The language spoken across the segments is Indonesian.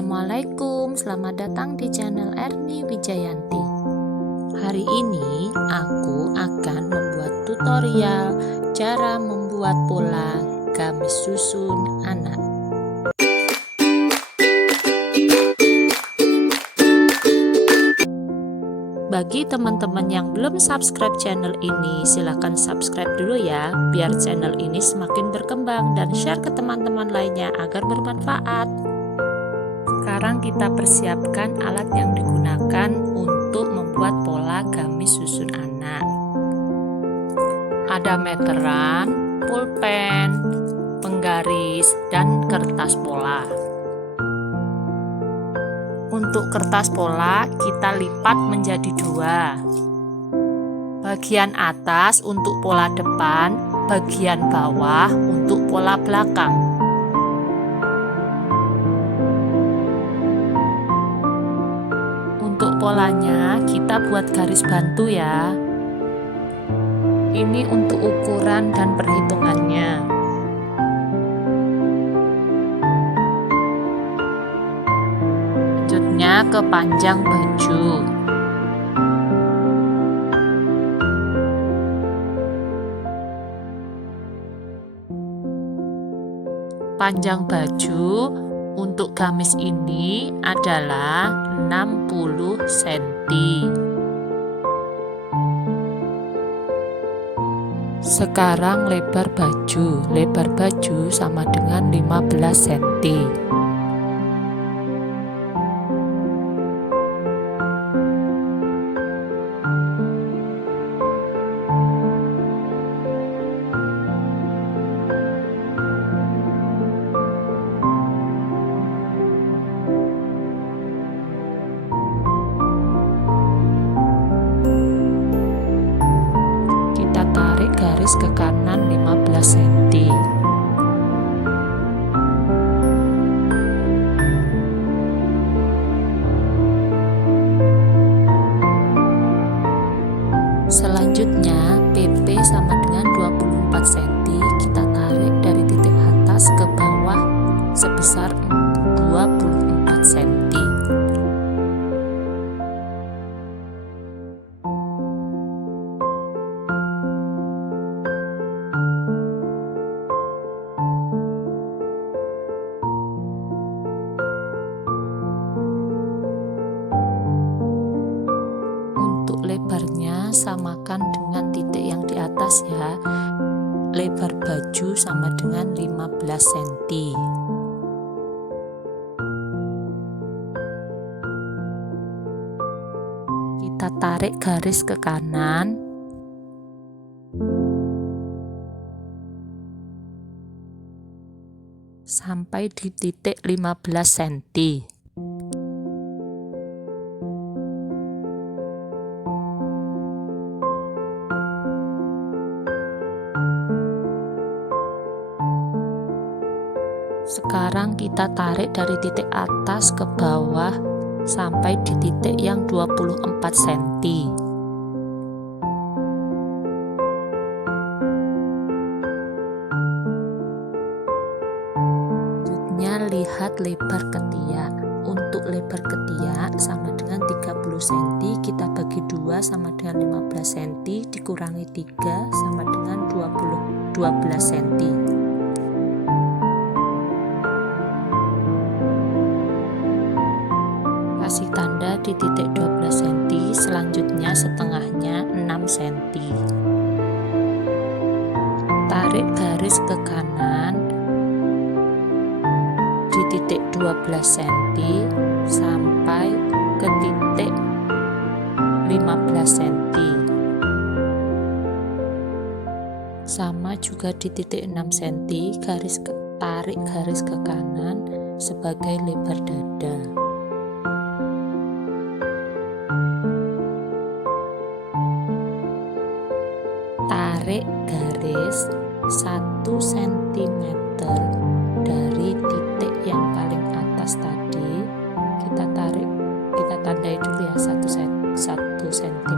Assalamualaikum, selamat datang di channel Erni Wijayanti. Hari ini aku akan membuat tutorial cara membuat pola gamis susun anak. Bagi teman-teman yang belum subscribe channel ini, silahkan subscribe dulu ya, biar channel ini semakin berkembang dan share ke teman-teman lainnya agar bermanfaat. Sekarang kita persiapkan alat yang digunakan untuk membuat pola gamis susun anak. Ada meteran, pulpen, penggaris, dan kertas pola. Untuk kertas pola kita lipat menjadi dua. Bagian atas untuk pola depan, bagian bawah untuk pola belakang. Untuk polanya kita buat garis bantu ya. Ini untuk ukuran dan perhitungannya. Selanjutnya ke panjang baju. Panjang baju untuk gamis ini adalah 60 cm. Sekarang lebar baju sama dengan 15 cm. Garis ke kanan 15 cm. Selanjutnya PP sama dengan 24 cm, kita tarik dari titik atas ke bawah sebesar 24 cm. Lebarnya samakan dengan titik yang di atas ya. Lebar baju sama dengan 15 cm. Kita tarik garis ke kanan. Sampai di titik 15 cm. Sekarang kita tarik dari titik atas ke bawah sampai di titik yang 24 cm. Selanjutnya lihat lebar ketiak. Untuk lebar ketiak sama dengan 30 cm, kita bagi 2 sama dengan 15 cm, dikurangi 3 sama dengan 12 cm. Kasih tanda di titik 12 cm, selanjutnya setengahnya 6 cm. Tarik garis ke kanan di titik 12 cm sampai ke titik 15 cm. Sama juga di titik 6 cm, tarik garis ke kanan sebagai lebar dada. Tarik garis 1 cm dari titik yang paling atas tadi. Kita tandai dulu ya 1 cm.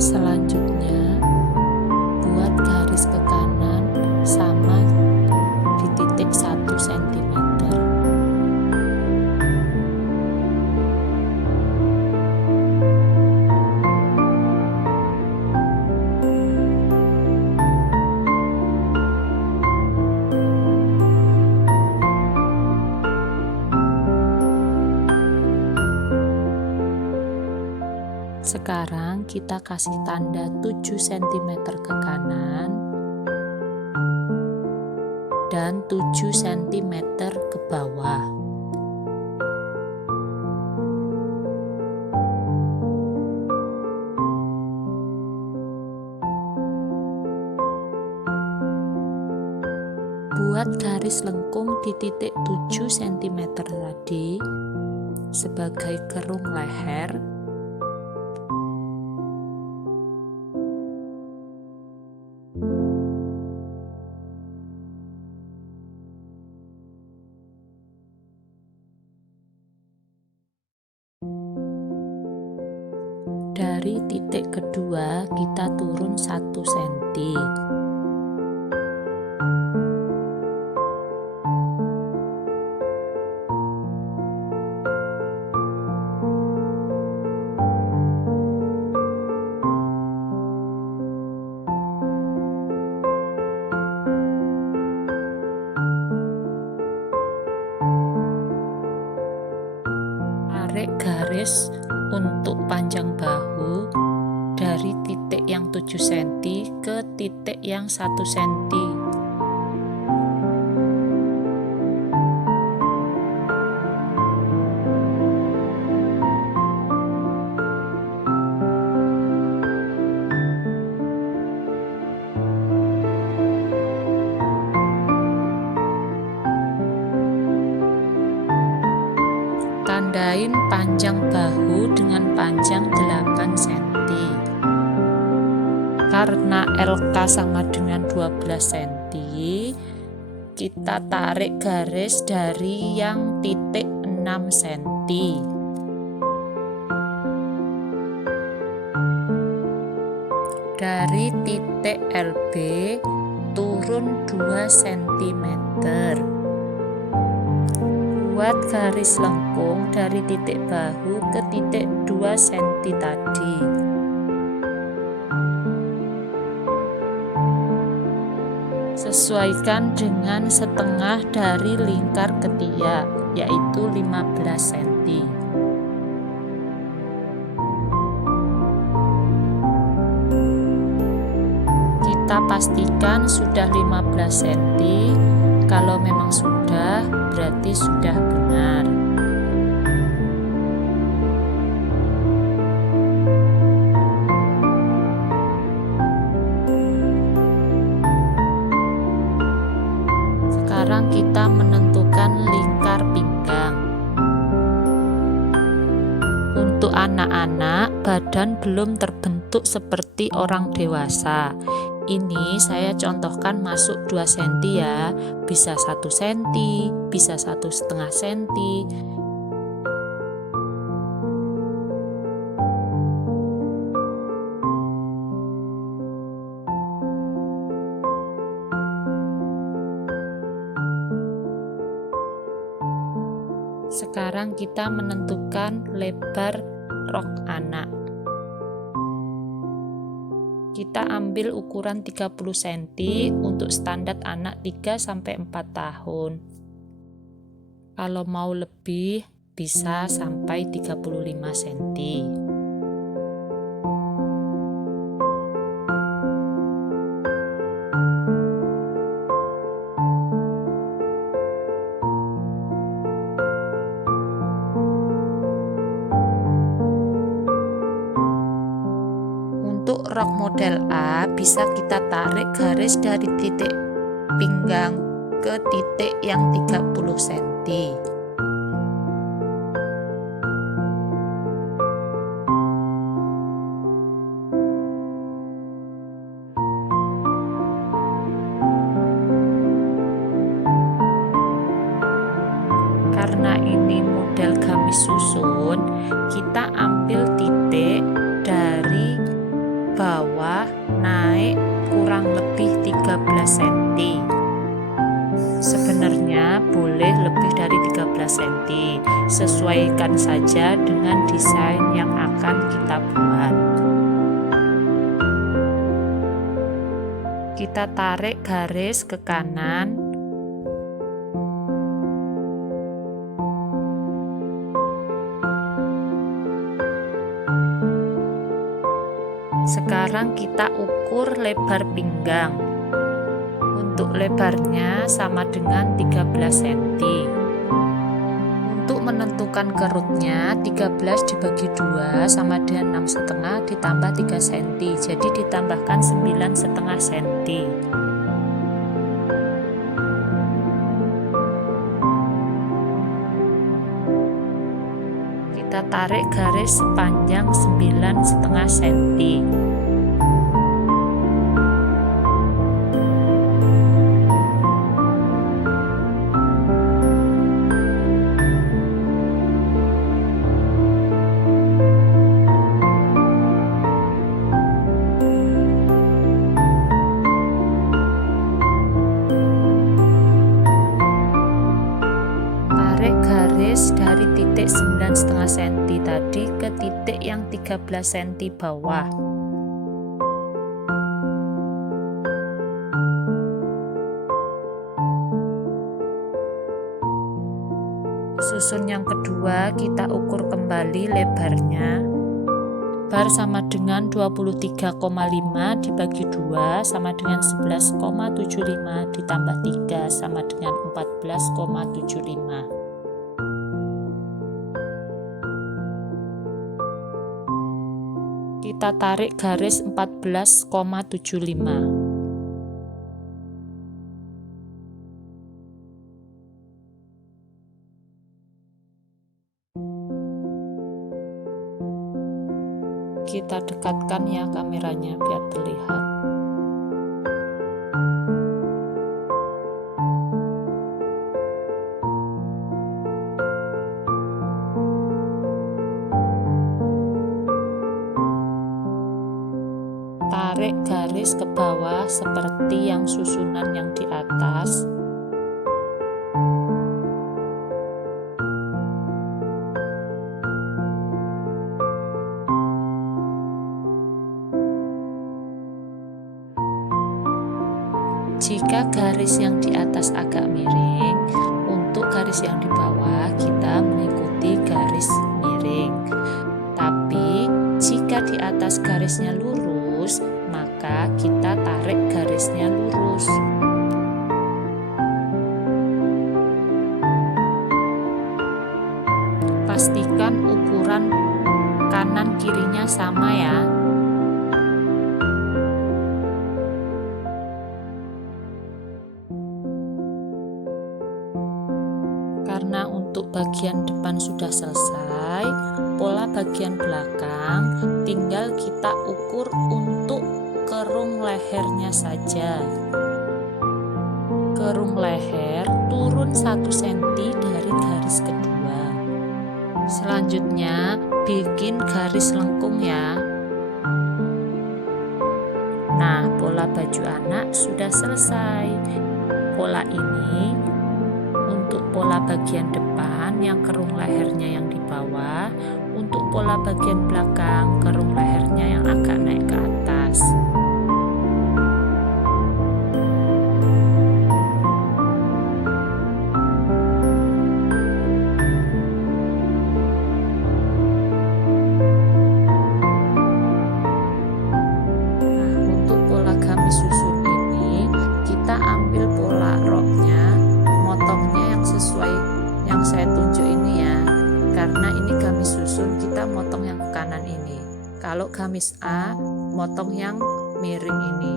Selanjutnya, buat garis ke kanan sama di titik 1 cm. Sekarang kita kasih tanda 7 cm ke kanan dan 7 cm ke bawah. Buat garis lengkung di titik 7 cm tadi sebagai kerung leher. Dari titik kedua kita turun 1 cm. Tarik garis untuk panjang bahu dari titik yang 7 cm ke titik yang 1 cm. Tandain panjang bahu dengan panjang 8 cm. Karena LK sama dengan 12 cm, kita tarik garis dari yang titik 6 cm. Dari titik LB turun 2 cm. Buat garis lengkung dari titik bahu ke titik 2 cm tadi. Sesuaikan dengan setengah dari lingkar ketiak, yaitu 15 cm. Kita pastikan sudah 15 cm. Kalau memang sudah, berarti sudah benar. Sekarang kita menentukan lingkar pinggang. Untuk anak-anak, badan belum terbentuk seperti orang dewasa. Ini saya contohkan masuk 2 cm ya, bisa 1 cm, bisa 1,5 cm. Sekarang kita menentukan lebar rok anak. Kita ambil ukuran 30 cm untuk standar anak 3-4 tahun. Kalau mau lebih bisa sampai 35 cm. Untuk rok model A bisa kita tarik garis dari titik pinggang ke titik yang 30 cm. Karena ini model gamis susun, kita ambil titik dari bawah naik kurang lebih 13 cm. Sebenarnya boleh lebih dari 13 cm, sesuaikan saja dengan desain yang akan kita buat. Kita tarik garis ke kanan. Sekarang kita ukur lebar pinggang. Untuk lebarnya sama dengan 13 cm. Untuk menentukan kerutnya, 13 dibagi 2 sama dengan 6,5 ditambah 3 cm. Jadi ditambahkan 9,5 cm. Kita tarik garis sepanjang 9,5 cm. Tarik garis dari titik 9,5 cm tadi ke titik yang 13 cm bawah. Susun yang kedua, kita ukur kembali lebarnya. Lebar sama dengan 23,5 dibagi 2 sama dengan 11,75 ditambah 3 sama dengan 14,75. Kita tarik garis 14,75. Kita dekatkan ya kameranya biar terlihat. Tarik garis ke bawah seperti yang susunan yang di atas. Jika garis yang di atas agak miring, untuk garis yang di bawah kita mengikuti garis miring. Tapi jika di atas garisnya lurus, maka kita tarik garisnya lurus. Pastikan ukuran kanan kirinya sama ya. Karena untuk bagian depan sudah selesai, pola bagian belakang tinggal kita ukur untuk kerung lehernya saja. Kerung leher turun 1 cm dari garis kedua. Selanjutnya bikin garis lengkung ya. Nah, pola baju anak sudah selesai. Pola ini untuk pola bagian depan yang kerung lehernya yang di bawah, untuk pola bagian belakang kerung lehernya yang agak naik ke atas. Nah, untuk pola gamis susun ini kita ambil pola roknya, motongnya yang sesuai yang saya tunjuk ini ya. Karena ini gamis susun, kita motong yang ke kanan ini. Kalau gamis A, motong yang miring ini.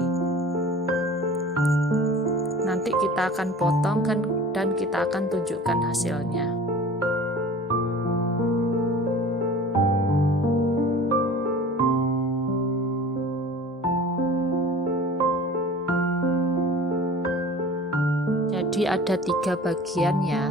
Nanti kita akan potong dan kita akan tunjukkan hasilnya. Jadi ada 3 bagian ya.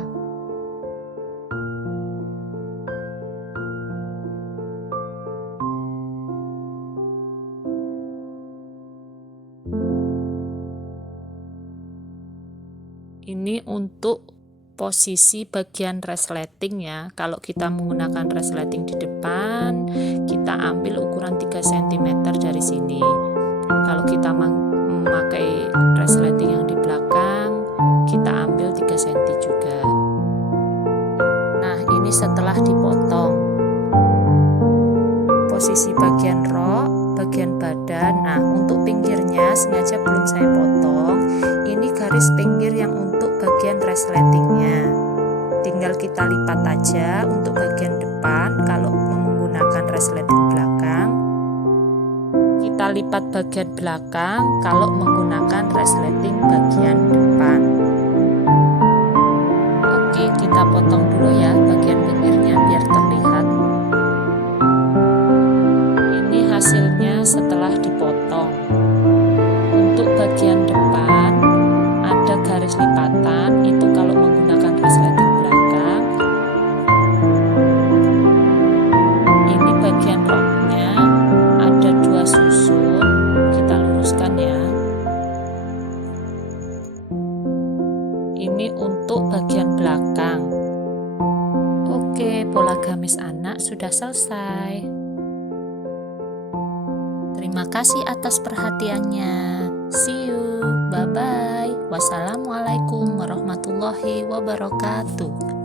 Ini untuk posisi bagian resleting ya. Kalau kita menggunakan resleting di depan, kita ambil ukuran 3 cm dari sini. Kalau kita memakai resleting yang di belakang, kita ambil 3 cm juga. Nah, ini setelah dipotong. Posisi bagian rok, bagian badan. Nah, untuk pinggirnya sengaja belum saya potong. Ini garis pinggir yang untuk bagian resletingnya. Tinggal kita lipat aja untuk bagian depan. Kalau menggunakan resleting belakang, kita lipat bagian belakang. Kalau menggunakan resleting bagian depan. Oke, kita potong dulu ya bagian pinggirnya biar terlihat. Ini hasilnya setelah dipotong. Untuk bagian depan ada garis lipatan, itu kalau menggunakan resleting belakang. Ini bagian roknya ada 2 susun, kita luruskan ya. Ini untuk bagian belakang. Oke, pola gamis anak sudah selesai. Terima kasih atas perhatiannya. See you. Bye-bye. Wassalamualaikum warahmatullahi wabarakatuh.